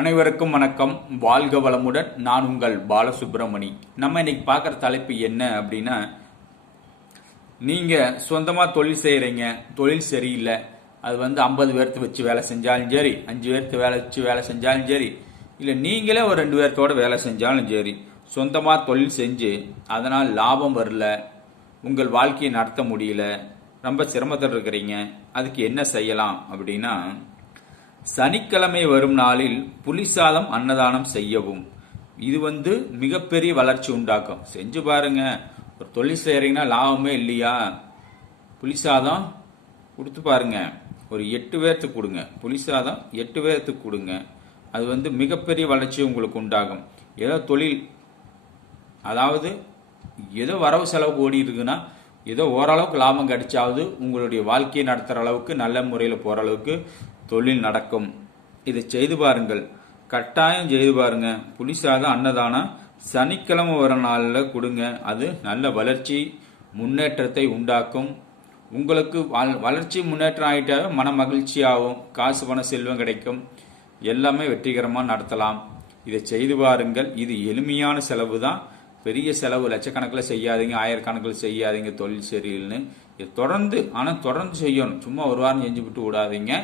அனைவருக்கும் வணக்கம். வாழ்க வளமுடன். நான் உங்கள் பாலசுப்ரமணி. நம்ம இன்னைக்கு பார்க்குற தலைப்பு என்ன அப்படின்னா, நீங்கள் சொந்தமாக தொழில் செய்கிறீங்க, தொழில் சரியில்லை, அது 50 பேர்த்து வச்சு வேலை செஞ்சாலும் சரி, 5 பேர்த்து வேலை செஞ்சாலும் சரி, இல்லை நீங்களே ஒரு 2 பேர்த்தோட வேலை செஞ்சாலும் சரி, சொந்தமாக தொழில் செஞ்சு அதனால் லாபம் வரல, உங்கள் வாழ்க்கையை நடத்த முடியல, ரொம்ப சிரமத்தில் இருக்கிறீங்க. அதுக்கு என்ன செய்யலாம் அப்படின்னா, சனிக்கிழமை வரும் நாளில் புளிசாதம் அன்னதானம் செய்யவும். இது மிகப்பெரிய வளர்ச்சி உண்டாக்கும். செஞ்சு பாருங்க. ஒரு தொழில் செய்யறீங்கன்னா லாபமே இல்லையா, புளிசாதம் கொடுத்து பாருங்க. ஒரு 8 பேர்த்துக்கு கொடுங்க, புளிசாதம் 8 பேர்த்துக்கு கொடுங்க. அது மிகப்பெரிய வளர்ச்சி உங்களுக்கு உண்டாகும். ஏதோ தொழில், அதாவது ஏதோ வரவு செலவு ஓடி இருக்குன்னா, ஏதோ ஓரளவுக்கு லாபம் கிடைச்சாவது உங்களுடைய வாழ்க்கையை நடத்துகிற அளவுக்கு, நல்ல முறையில் போகிற அளவுக்கு தொழில் நடக்கும். இதை செய்து பாருங்கள், கட்டாயம் செய்து பாருங்க. புளிசாதம் அன்னதானம் சனிக்கிழமை வர நாளில் கொடுங்க. அது நல்ல வளர்ச்சி முன்னேற்றத்தை உண்டாக்கும். உங்களுக்கு வளர்ச்சி முன்னேற்றம் ஆகிட்டாவே மன மகிழ்ச்சியாகும், காசு பண செல்வம் கிடைக்கும், எல்லாமே வெற்றிகரமாக நடத்தலாம். இதை செய்து பாருங்கள். இது எளிமையான செலவு தான், பெரிய செலவு லட்சக்கணக்கில் செய்யாதீங்க, ஆயிரக்கணக்கில் செய்யாதீங்க. தொழில் சரியில்லைன்னு இது தொடர்ந்து செய்யணும். சும்மா ஒரு வாரம் செஞ்சு விட்டு விடாதீங்க,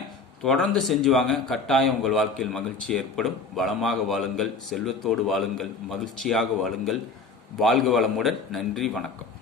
தொடர்ந்து செஞ்சு வாங்க. கட்டாயம் உங்கள் வாழ்க்கையில் மகிழ்ச்சி ஏற்படும். வளமாக வாழுங்கள், செல்வத்தோடு வாழுங்கள், மகிழ்ச்சியாக வாழுங்கள். வாழ்க வளமுடன். நன்றி, வணக்கம்.